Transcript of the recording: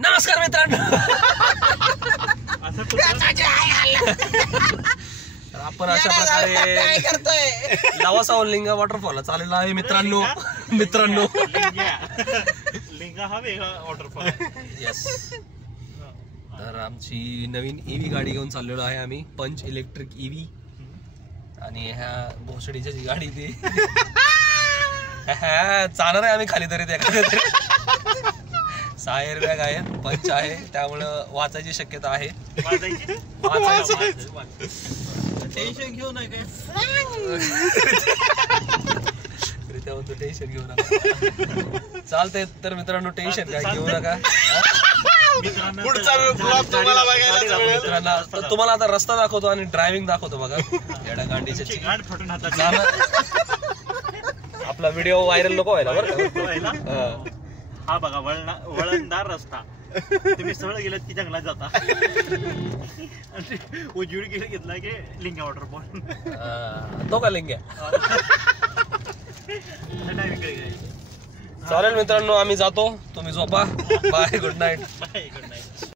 नमस्कार मित्रांनो. तर आपण अशा प्रकारे लवासा लिंगा वॉटरफॉल चाललेला आहे मित्रांनो. लिंगा हा वेगळा वॉटरफॉल. येस. तर आमची नवीन ईव्ही गाडी घेऊन चाललेलो आहे आम्ही, पंच इलेक्ट्रिक ईव्ही. आणि ह्या भोसडीच्या जी गाडी ती चालणार आहे आम्ही खाली तरी त्या 6 एअरबॅग आहेत, पंच आहे, त्यामुळं वाचायची शक्यता आहे. टेन्शन घेऊ नये काय म्हणतो, टेन्शन घेऊ नका. चालतंय तर मित्रांनो, टेन्शन काय घेऊ नका. तुम्हाला आता रस्ता दाखवतो आणि ड्रायव्हिंग दाखवतो बघा. एवढ्या गांडीच्या आपला व्हिडिओ व्हायरल नको व्हायला बरं का. हा बघा वळणदार रस्ता. तुम्ही सरळ गेलात की जंगलात जाता, उजवीड गेले घेतला की लिंगा वॉटरफॉल. तो का लिंग्या. चालेल मित्रांनो, आम्ही जातो, तुम्ही झोपा. Bye, good night.